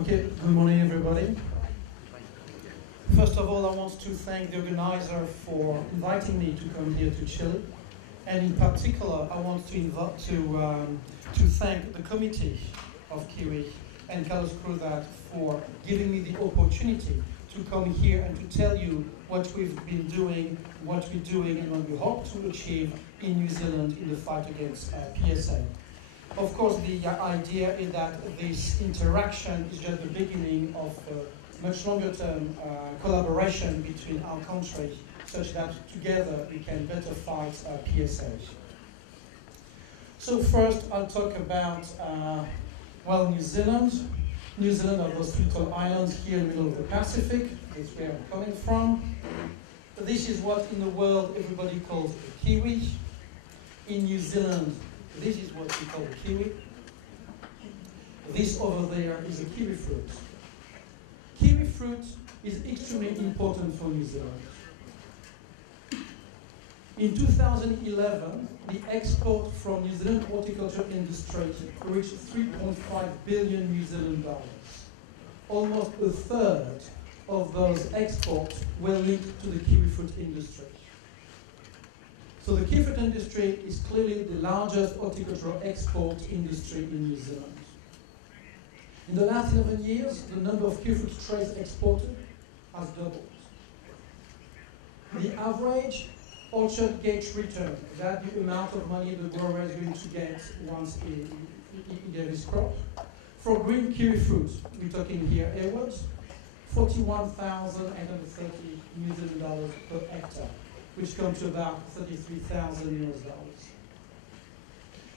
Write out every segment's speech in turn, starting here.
Okay, good morning everybody. First of all, I want to thank the organizer for inviting me to come here to Chile. And in particular, I want to thank the Comité of Kiwi and Carlos Cruzat for giving me the opportunity to come here and to tell you what we've been doing, what we're doing, and what we hope to achieve in New Zealand in the fight against PSA. Of course, the idea is that this interaction is just the beginning of a much longer term collaboration between our countries, such that together we can better fight PSA. So first, I'll talk about, New Zealand. New Zealand are those little islands here in the middle of the Pacific. That's where I'm coming from. This is what in the world everybody calls a kiwi. In New Zealand, this is what we call a kiwi. This over there is a kiwi fruit. Kiwi fruit is extremely important for New Zealand. In 2011, the export from New Zealand horticulture industry reached 3.5 billion New Zealand dollars. Almost a third of those exports were linked to the kiwi fruit industry. So the kiwi fruit industry is clearly the largest horticultural export industry in New Zealand. In the last 11 years, the number of kiwi fruit trays exported has doubled. The average orchard gate return, that's the amount of money the grower is going to get once he gets his crop. For green kiwi fruit, we're talking here airwards, $41,830 New Zealand dollars per hectare, which comes to about 33,000 US dollars.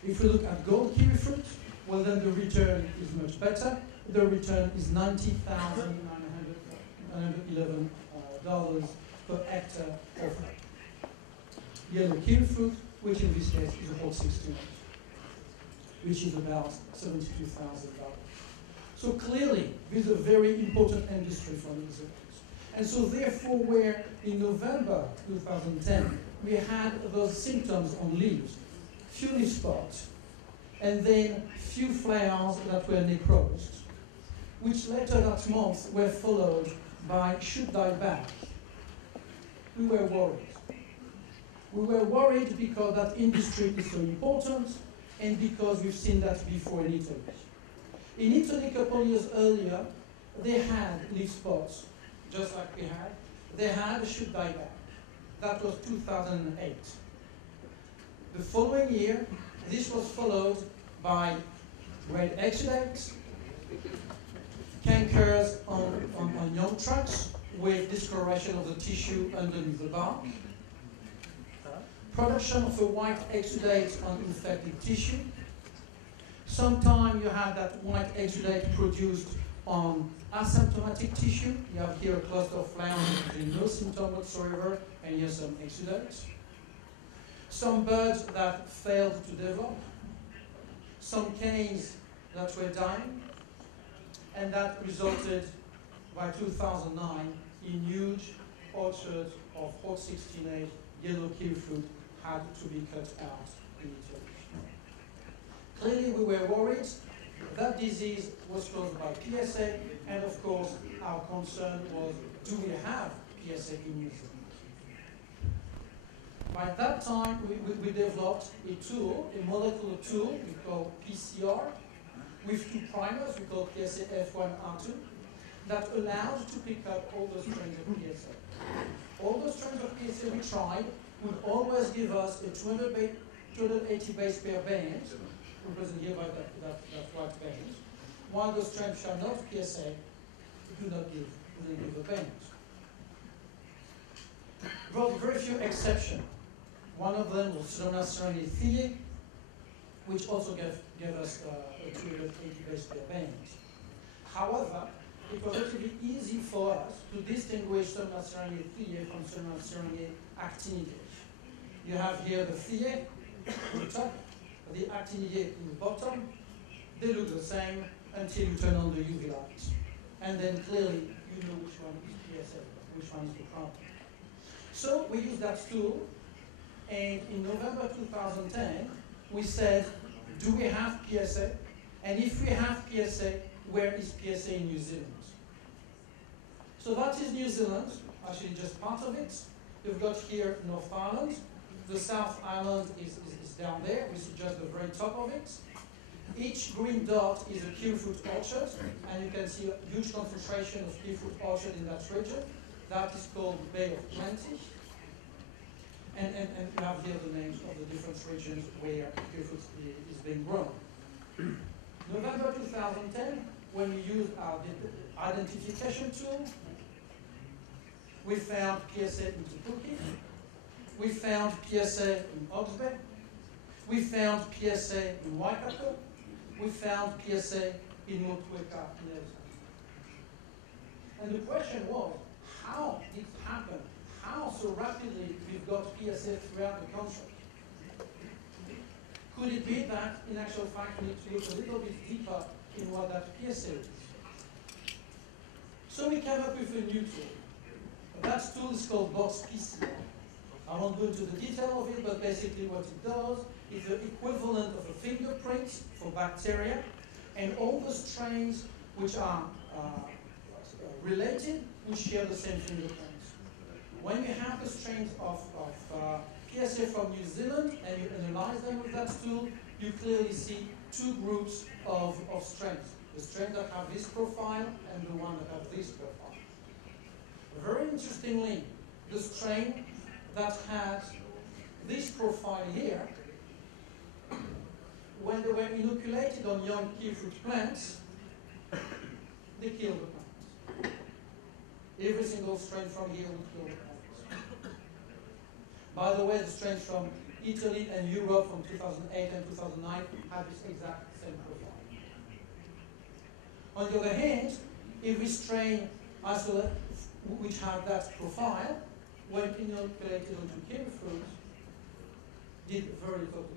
If we look at gold kiwi fruit, well then the return is much better. The return is $90,911 per hectare of yellow kiwi fruit, which in this case is a hot 16, which is about $72,000. So clearly, this is a very important industry for New Zealand. And so therefore, where in November 2010, we had those symptoms on leaves, few leaf spots, and then few flowers that were necrosed, which later that month were followed by should die back. We were worried. We were worried because that industry is so important and because we've seen that before in Italy. In Italy, a couple of years earlier, they had leaf spots, just like we had. They had a should die back. That was 2008. The following year, this was followed by red exudates, cankers on young trunks with discoloration of the tissue underneath the bark, production of a white exudate on infected tissue. Sometimes you have that white exudate produced on asymptomatic tissue. You have here a cluster of flowers with no symptom whatsoever, and here's some exudates. Some birds that failed to develop, some canes that were dying, and that resulted by 2009 in huge orchards of hot 16A yellow kiwi fruit had to be cut out in Italy. Clearly we were worried. That disease was caused by PSA, and of course our concern was, do we have PSA in New Zealand? By that time we developed a tool, a molecular tool we call PCR, with two primers we call PSA F1R2, that allowed to pick up all those strains of PSA. All those strains of PSA we tried would always give us a 280 base pair band, represented here by that white band, while those strains which are not PSA do not give a band. There were very few exceptions. One of them was Seminario Thier, which also gave us a 280 base pair band. However, it was actually easy for us to distinguish Seminario Thier from Seminario actinidase. You have here the Thier on the top, the actinidase in the bottom. They look the same until you turn on the UV light. And then clearly you know which one is PSA, which one is the problem. So we used that tool, and in November 2010, we said, do we have PSA? And if we have PSA, where is PSA in New Zealand? So that is New Zealand, actually just part of it. We've got here North Island. The South Island is down there. We see just the very top of it. Each green dot is a kiwifruit orchard, and you can see a huge concentration of kiwifruit orchard in that region. That is called Bay of Plenty. And you have here the names of the different regions where kiwifruit is being grown. November 2010, when we used our identification tool, we found PSA in Tupuki, we found PSA in Oxbay, we found PSA in Waikato, we found PSA in Motueka, and the question was, how did it happen? How so rapidly we've got PSA throughout the country? Could it be that, in actual fact, we need to look a little bit deeper in what that PSA is? So we came up with a new tool. That tool is called box PSA. I won't go into the detail of it, but basically what it does is the equivalent of a fingerprint for bacteria, and all the strains which are related will share the same fingerprints. When you have the strains of PSA from New Zealand and you analyze them with that tool, you clearly see two groups of strains. The strains that have this profile and the one that have this profile. Very interestingly, the strain that had this profile here, when they were inoculated on young kiwifruit plants, they killed the plants. Every single strain from here would kill the plants. By the way, the strains from Italy and Europe from 2008 and 2009 have this exact same profile. On the other hand, every strain isolate which had that profile, when inoculated onto kiwifruit, did very little.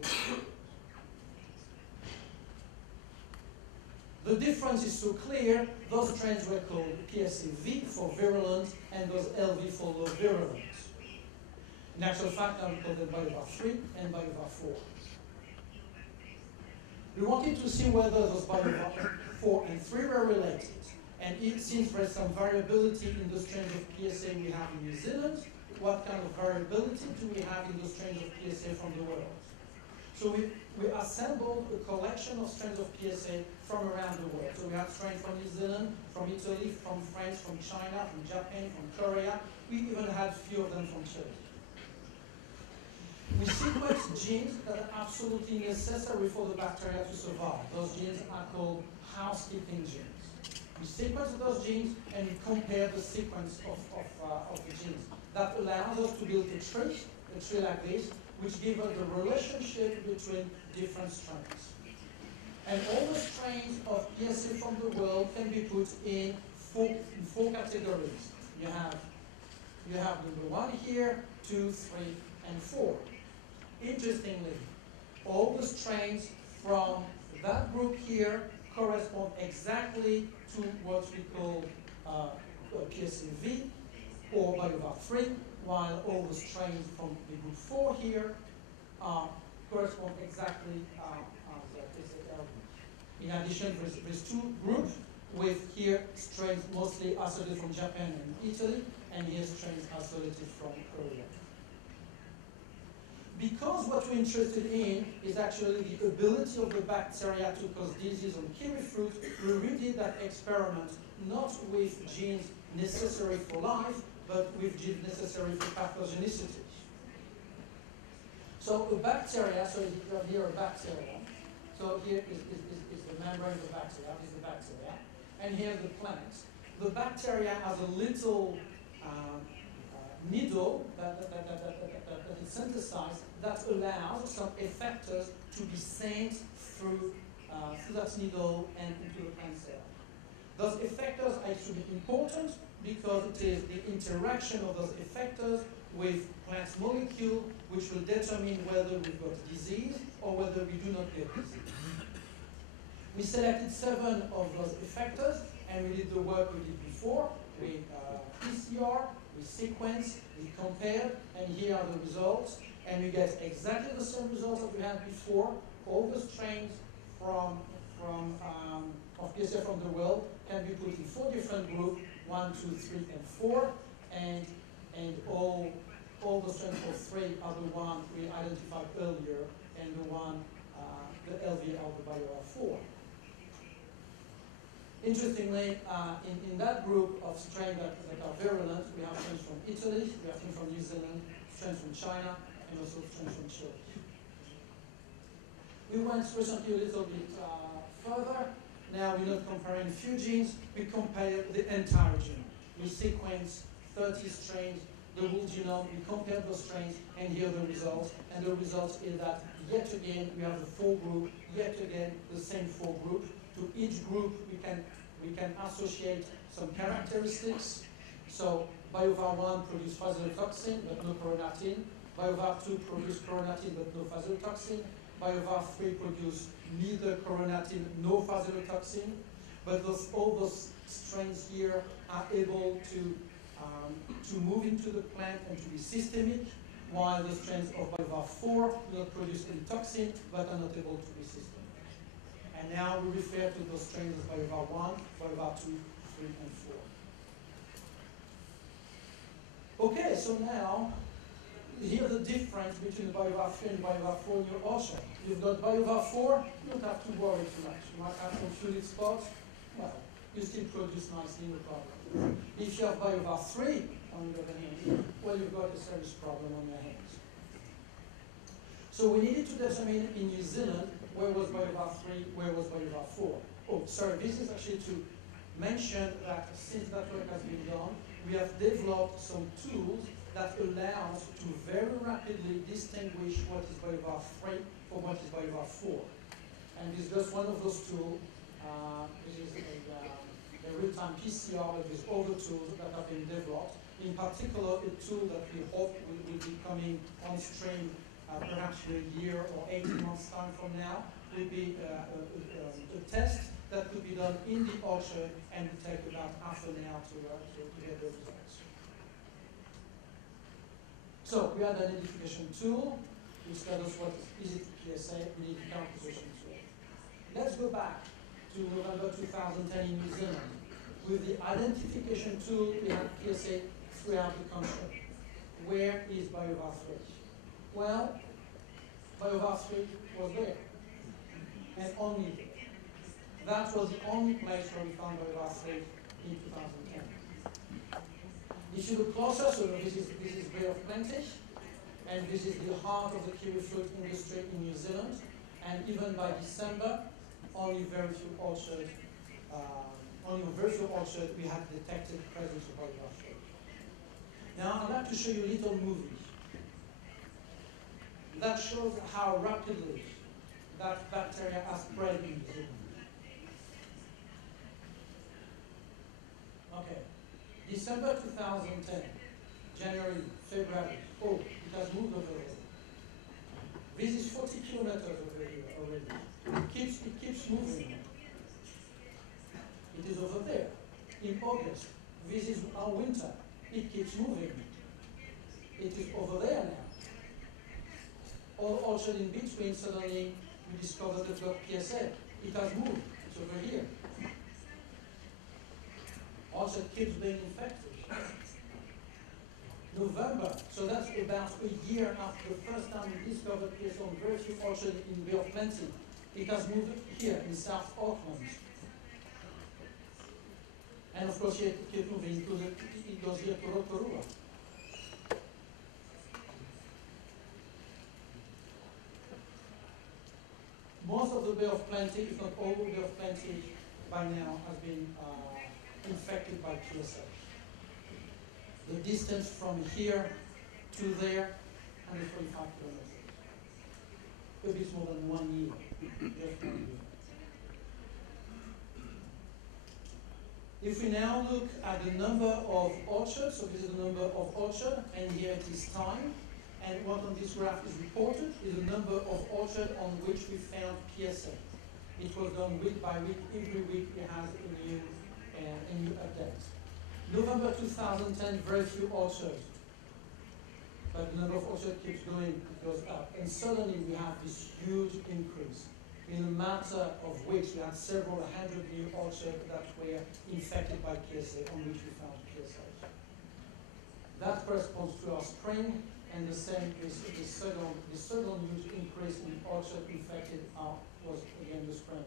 The difference is so clear, those strains were called PSA-V for virulent and those LV for low virulent. In actual fact, I would call them Biovar 3 and Biovar 4. We wanted to see whether those Biovar 4 and 3 were related. And since there is some variability in the strains of PSA we have in New Zealand, what kind of variability do we have in the strains of PSA from the world? So we assembled a collection of strains of PSA from around the world. So we have strains from New Zealand, from Italy, from France, from China, from Japan, from Korea. We even had a few of them from Chile. We sequence genes that are absolutely necessary for the bacteria to survive. Those genes are called housekeeping genes. We sequence those genes and we compare the sequence of the genes. That allows us to build a tree like this, which gives us the relationship between different strains. And all the strains of PSA from the world can be put in four categories. You have number 1 here, 2, 3, and 4. Interestingly, all the strains from that group here correspond exactly to what we call PSA-V or Biovar 3, while all the strains from the group 4 here correspond exactly as PSA-LV. In addition, there's two groups with here strains mostly isolated from Japan and Italy, and here strains isolated from Korea. Because what we're interested in is actually the ability of the bacteria to cause disease on kiwifruit, we redid that experiment not with genes necessary for life, but with genes necessary for pathogenicity. So a bacteria, so you have here a bacteria, so here is the membrane of the bacteria, this is the bacteria, and here the plant. The bacteria has a little needle that is synthesized that allows some effectors to be sent through that needle and into the plant cell. Those effectors are extremely important because it is the interaction of those effectors with plant molecule which will determine whether we've got disease or whether we do not get disease. We selected 7 of those effectors and we did the work we did before. We PCR, we sequenced, we compared, and here are the results. And we get exactly the same results that we had before. All the strains from of PSA from the world can be put in 4 different groups, 1, 2, 3, and 4, and all the strengths of 3 are the one we identified earlier, and the one, the LV of the BioR4. Interestingly, in that group of strains that are virulent, we have strains from Italy, we have strains from New Zealand, strains from China, and also strains from Chile. We went recently a little bit further. Now we're not comparing few genes, we compare the entire genome. We sequence 30 strains, the whole genome, we compare those strains, and here are the results. And the results is that, yet again, we have the 4 groups, yet again, the same 4 groups. To each group, we can associate some characteristics. So BioVar1 produces phaseotoxin, but no chromatin. BioVar2 produces chromatin, but no phaseotoxin. BioVar3 produces neither chromatin nor phaseotoxin. But all those strains here are able to move into the plant and to be systemic, while the strains of BioVar4 do not produce any toxin, but are not able to be systemic. And now we refer to those strains as BioVar1, BioVar2, 3, and 4. Okay, so now, here's the difference between BioVar3 and BioVar4 in your orchard. You've got BioVar4, you don't have to worry too much. You might have some fluid spots, well, you still produce nicely, no problem. If you have BioVar3 on the other hand, well, you've got a serious problem on your hands. So we needed to determine in New Zealand where was BioVar3, where was BioVar4. Oh, sorry, this is actually to mention that since that work has been done, we have developed some tools that allow us to very rapidly distinguish what is BioVar3 from what is BioVar4. And this is just one of those tools. This is a real-time PCR with these other tools that have been developed. In particular, a tool that we hope will be coming on stream perhaps in a year or 18 months' time from now, will be a test that could be done in the orchard and will take about half an hour to get the results. So we had an identification tool which tells us what is it PSA, we need a composition tool. Let's go back to November 2010 in New Zealand. With the identification tool, we had PSA throughout the country. Where is BioVar3? Well, BioVar3 was there, and only there. That was the only place where we found BioVar3 in 2010. If you look closer, so this is Bay of Plenty, and this is the heart of the kiwi fruit industry in New Zealand, and even by December, only very few orchards, we had detected the presence of BioVar3. Now, I'd like to show you a little movie that shows how rapidly that bacteria has spread in New Zealand. Okay, December 2010, January, February, oh, it has moved over there. This is 40 kilometers over here already. It keeps moving. It is over there. In August, this is our winter. It keeps moving. It is over there now. Or also in between, suddenly we discover the blood PSA. It has moved. It's over here. Also, it keeps being infected. November, so that's about a year after the first time we discovered PSA on very few orchards in Bay of Plenty. It has moved here in South Auckland. And of course, it keeps moving it goes here to Rotorua. Most of the Bay of Plenty, if not all the Bay of Plenty, by now has been infected by PSA. The distance from here to there, 145 kilometers. A bit more than 1 year, just 1 year. If we now look at the number of orchards, so this is the number of orchards, and here it is time, and what on this graph is reported is the number of orchards on which we found PSA. It was done week by week. Every week we have a new update. November 2010, very few orchards. But the number of orchards keeps going, it goes up. And suddenly we have this huge increase. In a matter of weeks, we had several hundred new orchards that were infected by PSA, on which we found PSA. That corresponds to our spring, and the same is the second huge increase in orchard infected was again the spring.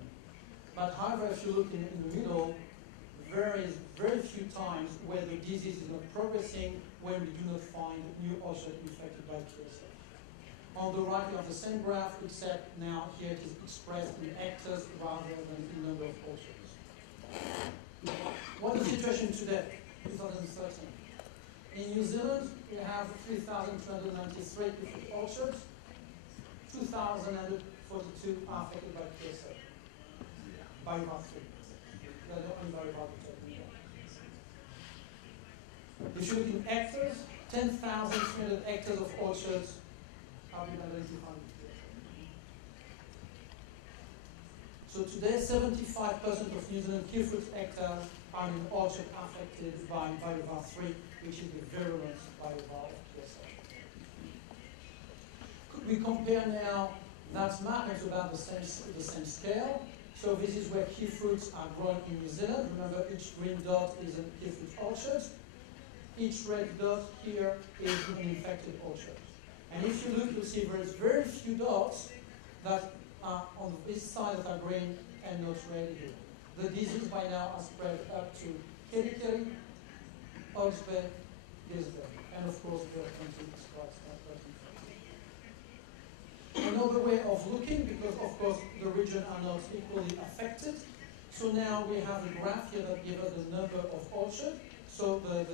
But however, if you look in the middle, there is very few times where the disease is not progressing when we do not find new orchard infected by PSA. On the right, you have the same graph, except now here it is expressed in hectares rather than in number of orchards. What is the situation today, 2013? In New Zealand, we have 3,293 different orchards. 2,042 are affected by PSA, by VAR3. They are the only variable we're talking about. If you look in hectares, 10,300 hectares of orchards have been identified with PSA. So today, 75% of New Zealand kiwifruit hectares are in orchard affected by VAR3, which is the virulent biovar of PSA. Could we compare now that map? It's about the same scale. So this is where kiwifruits are grown in New Zealand. Remember, each green dot is a kiwifruit orchard. Each red dot here is an infected orchard. And if you look, you'll see there is very few dots that are on this side that are green and not red here. The disease by now has spread up to Kerikeri, Hawke's Bay, Gisborne, and of course the country is quite infected. Another way of looking, because of course the region are not equally affected. So now we have a graph here that gives us the number of orchards. So the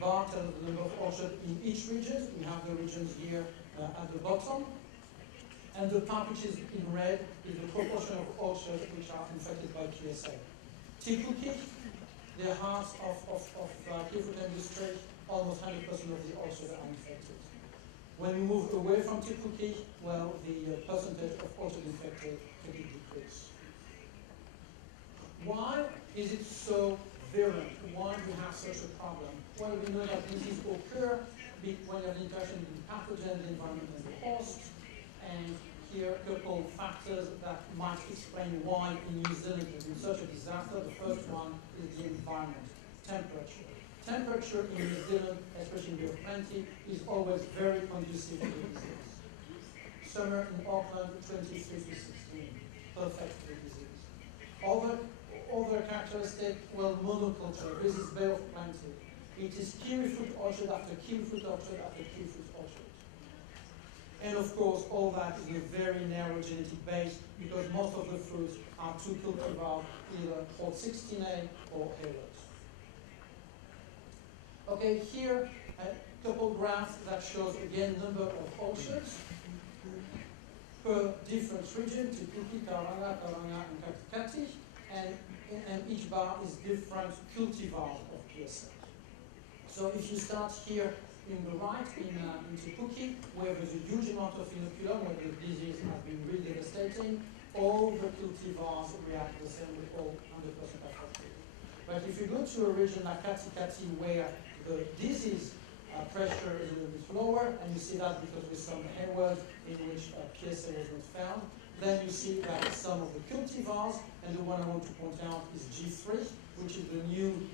bar tells the number of orchards in each region. We have the regions here at the bottom. And the part which is in red is the proportion of orchards which are infected by PSA. Te Puke, the heart of kiwifruit industry, almost 100% of the orchards are infected. When we move away from Te Puke, well, the percentage of orchards infected could decrease. Why is it so virulent? Why do we have such a problem? Well, we know that disease occurs when you have interaction between the pathogen, the environment, and the host. And here, a couple of factors that might explain why in New Zealand it has been such a disaster. The first one is the environment, temperature. Temperature in New Zealand, especially in Bay of Plenty, is always very conducive to the disease. Summer in Auckland, 23 to 16, perfect for the disease. Other characteristic, well, monoculture. This is Bay of Plenty. It is kiwifruit orchard after kiwifruit orchard after kiwifruit orchard. And of course, all that is a very narrow genetic base because most of the fruits are two cultivars, either Hort 16A or Hayward. Okay, here a couple graphs that shows again number of orchards per different region, Te Puke, Tauranga, and Katikati, and each bar is different cultivars of PSA. So if you start here in the right, in Te Puke, where there's a huge amount of inoculum, where the disease has been really devastating, all the cultivars react the same with all 100% affected. But if you go to a region like Katikati, where the disease pressure is a little bit lower, and you see that because with some Hayward in which PSA was not found, then you see that some of the cultivars, and the one I want to point out is G3, which is the new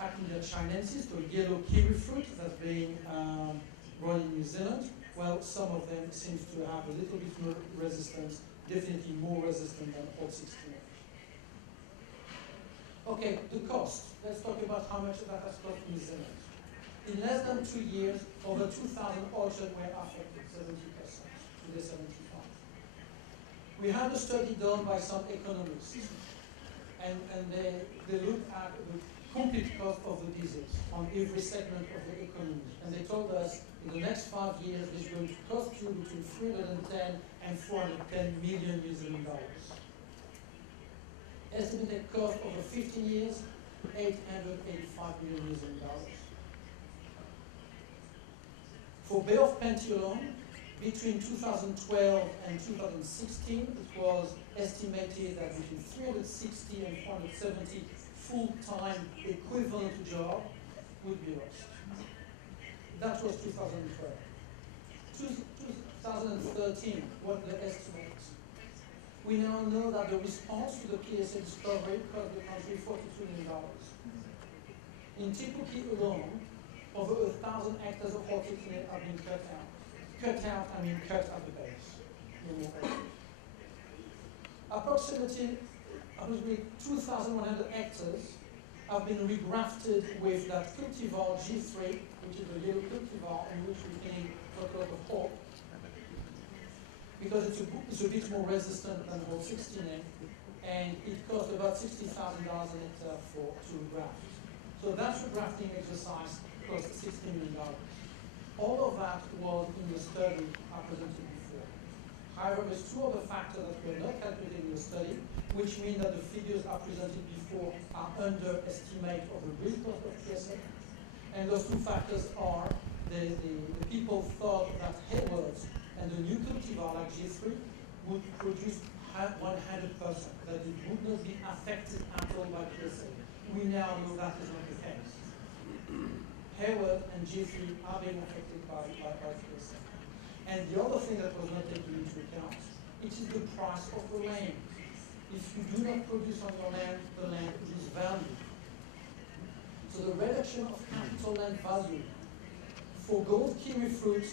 Actinia chinensis, the yellow kiwi fruit that's being grown in New Zealand. Well, some of them seem to have a little bit more resistance, definitely more resistant than Hort 16A. Okay, the cost. Let's talk about how much that has cost New Zealand. In less than 2 years, over 2,000 orchards were affected, 70%, today 75%. We had a study done by some economists, and they looked at the complete cost of the disease on every segment of the economy. And they told us in the next 5 years, it's going to cost you between 310 and 410 million New Zealand dollars. Estimated cost over 15 years, 885 million New Zealand dollars. For Bay of Plenty alone, between 2012 and 2016, it was estimated that between 360 and 470 full-time equivalent job would be lost. That was 2012. 2013, what the estimates? We now know that the response to the PSA discovery cost the country $42 million. In Tipuki alone, over 1,000 hectares of horticulture have been cut out. Cut out, I mean cut at the base. Approximately 2,100 hectares have been regrafted with that cultivar G3, which is a yellow cultivar in which we can put a lot of hope, because it's a bit more resistant than Hall 16A, and it cost about $60,000 an hectare to graft. So that regrafting exercise cost $60 million. All of that was in the study I presented before. However, there's two other factors that were not calculated in the study, which mean that the figures I presented before are underestimate of the real cost of PSA. And those two factors are the people thought that Haywards and the new cultivar like G3 would produce 100%, that it would not be affected at all by PSA. We now know that is not the case. Hayward and G3 are being affected by PSA. And the other thing that was not taken into account, it is the price of the land. If you do not produce on your land, the land loses value. So the reduction of capital land value for gold kiwi fruit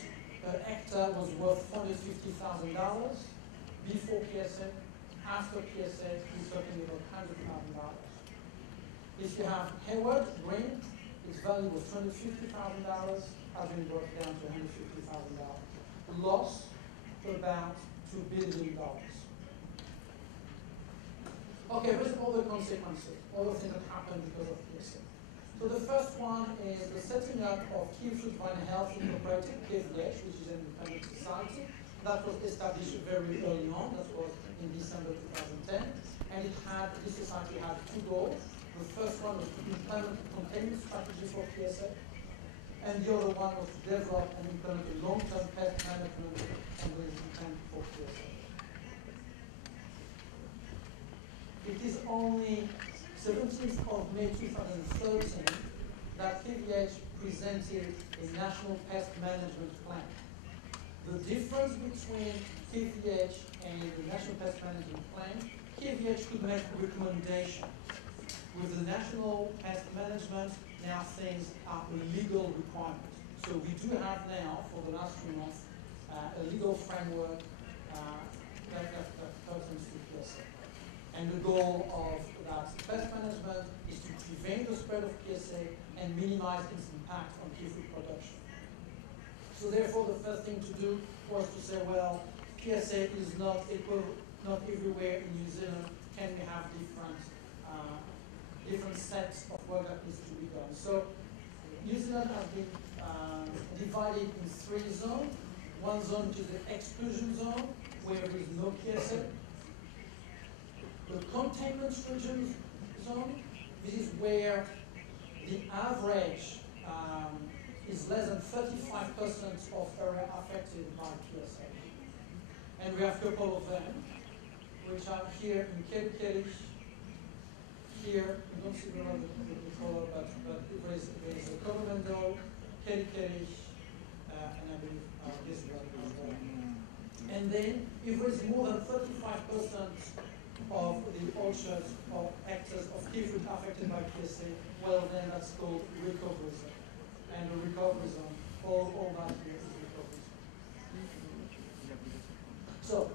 per hectare was worth $450,000 before PSA. After PSA, we're talking about $100,000. If you have Hayward green, its value was $250,000, has been brought down to $150,000. Loss about $2 billion. Okay, there's other consequences, other things that happen because of PSA. So the first one is the setting up of Kiwi Fruit Vine Health Incorporated, KVH, which is an independent society. That was established very early on, that was in December 2010. And this society had two goals. The first one was to implement a containment strategy for PSA, and the other one was to develop and implement a long-term pest management and intent for PSA. It is only 17th of May 2013 that KVH presented a national pest management plan. The difference between KVH and the national pest management plan, KVH could make a recommendation. With the national pest management, now things are a legal requirement. So we do have now, for the last few months, a legal framework that pertains to PSA. And the goal of that pest management is to prevent the spread of PSA and minimize its impact on kiwi fruit production. So therefore, the first thing to do was to say, well, PSA is not equal, not everywhere in New Zealand. Can we have different sets of work that needs to be done? So New Zealand has been divided in 3 zones. One zone which is the exclusion zone, where there is no PSA. The containment region zone, this is where the average is less than 35% of area affected by PSA. And we have a couple of them, which are here in Kerikeri. Here, you don't see the color, but there is a Coromandel, Kerikeri, and I believe this one as well. And then, if there is more than 35% of the orchards or hectares of kiwi fruit affected by PSA, well, then that's called recovery zone. And the recovery zone, all that here is recovery zone. So,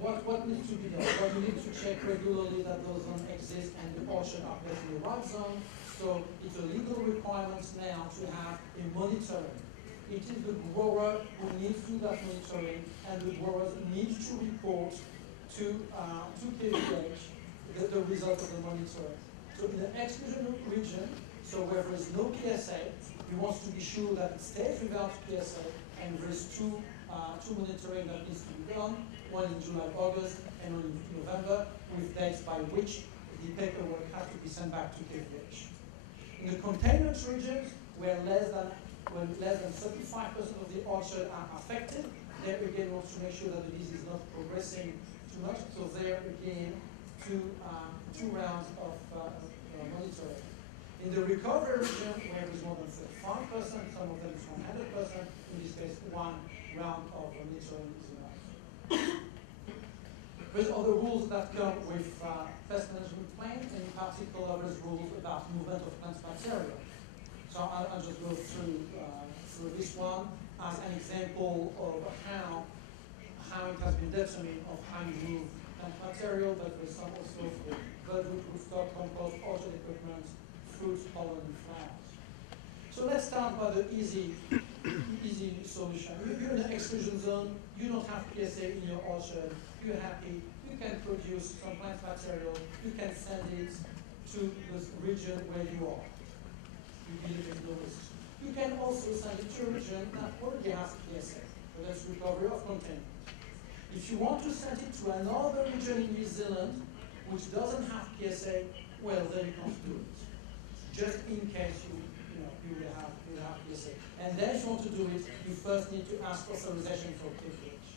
what needs to be done? Well, you need to check regularly that those zones exist and the orchard are placed in the right zone. So it's a legal requirement now to have a monitoring. It is the grower who needs to do that monitoring, and the growers need to report to KVH the result of the monitoring. So in the exclusion region, so where there is no PSA, we want to be sure that it stays without PSA, and there is two monitoring that needs to be done, one in July, August, and one in November, with dates by which the paperwork has to be sent back to KVH. In the containment regions, where less than 35% of the orchard are affected, there again we want to make sure that the disease is not progressing too much. So there again, two rounds of monitoring. In the recovery region, where there is more than 35%, some of them is 100%, in this case, one round of monitoring is enough. There's other rules that come with pest management plan, and in particular there's rules about movement of plant material. So I'll just go through this one as an example of how it has been determined of how you move plant material, but there's some also for birdwood, rootstock, compost, orchard equipment, fruits, pollen, and flowers. So let's start by the easy solution. You're in an exclusion zone, you don't have PSA in your orchard, you're happy, you can produce some plant material, you can send it to the region where you are. You believe it knows. You can also send it to a region that already has PSA, so that's recovery of containment. If you want to send it to another region in New Zealand which doesn't have PSA, well, then you can't do it. Just in case you will have PSA. And then if you want to do it, you first need to ask authorization for privilege.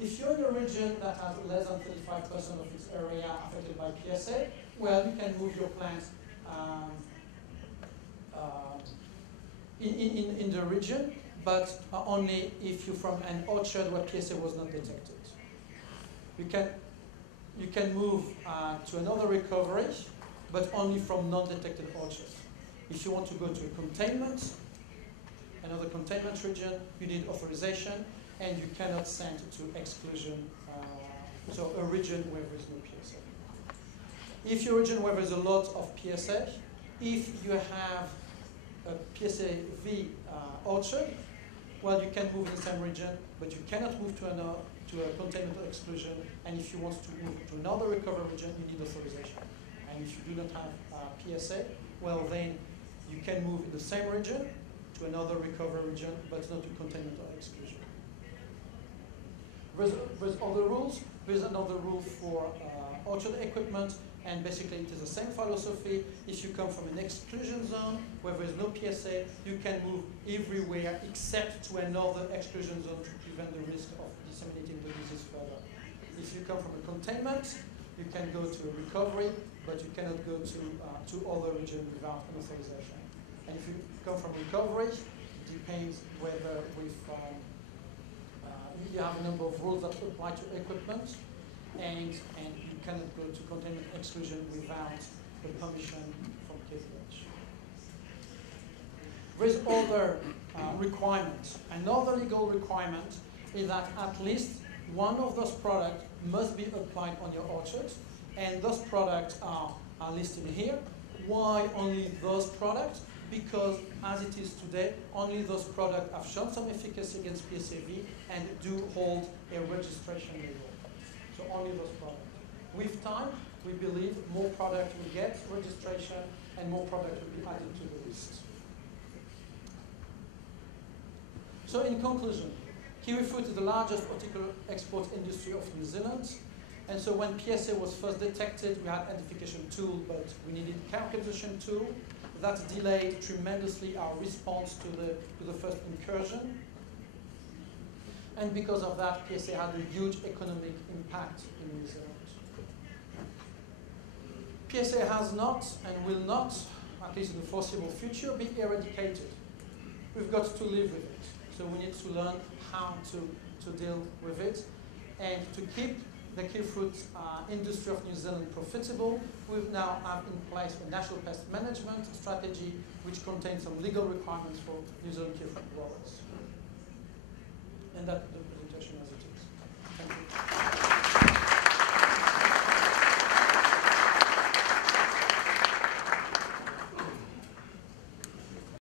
If you're in a region that has less than 35% of its area affected by PSA, well, you can move your plants in the region, but only if you're from an orchard where PSA was not detected. You can move to another recovery, but only from non-detected orchards. If you want to go to a containment, another containment region, you need authorization, and you cannot send to exclusion, so a region where there is no PSA. If you're a region where there's a lot of PSA, if you have a PSA-V orchard, well, you can move in the same region, but you cannot move to a containment or exclusion, and if you want to move to another recovery region, you need authorization. And if you do not have PSA, well, then you can move in the same region to another recovery region, but not to containment or exclusion. There's other rules. There's another rule for orchard equipment, and basically it is the same philosophy. If you come from an exclusion zone where there's no PSA, you can move everywhere except to another exclusion zone to prevent the risk of disseminating the disease further. If you come from a containment, you can go to a recovery, but you cannot go to other regions without an authorization. And if you come from recovery, it depends whether you have a number of rules that apply to equipment, and you cannot go to containment exclusion without the permission from KPH. There is other requirements. Another legal requirement is that at least one of those products must be applied on your orchard, and those products are listed here. Why only those products? Because as it is today, only those products have shown some efficacy against PSA-V and do hold a registration label. So only those products. With time, we believe more products will get registration and more products will be added to the list. So in conclusion, kiwi fruit is the largest horticultural export industry of New Zealand. And so when PSA was first detected, we had identification tool, but we needed characterization tool. That delayed tremendously our response to the first incursion. And because of that, PSA had a huge economic impact in New Zealand. PSA has not and will not, at least in the foreseeable future, be eradicated. We've got to live with it. So we need to learn how to deal with it. And to keep the kiwi fruit industry of New Zealand profitable, we now have in place a national pest management strategy which contains some legal requirements for New Zealand kiwi fruit growers. And that's the presentation as it is. Thank you.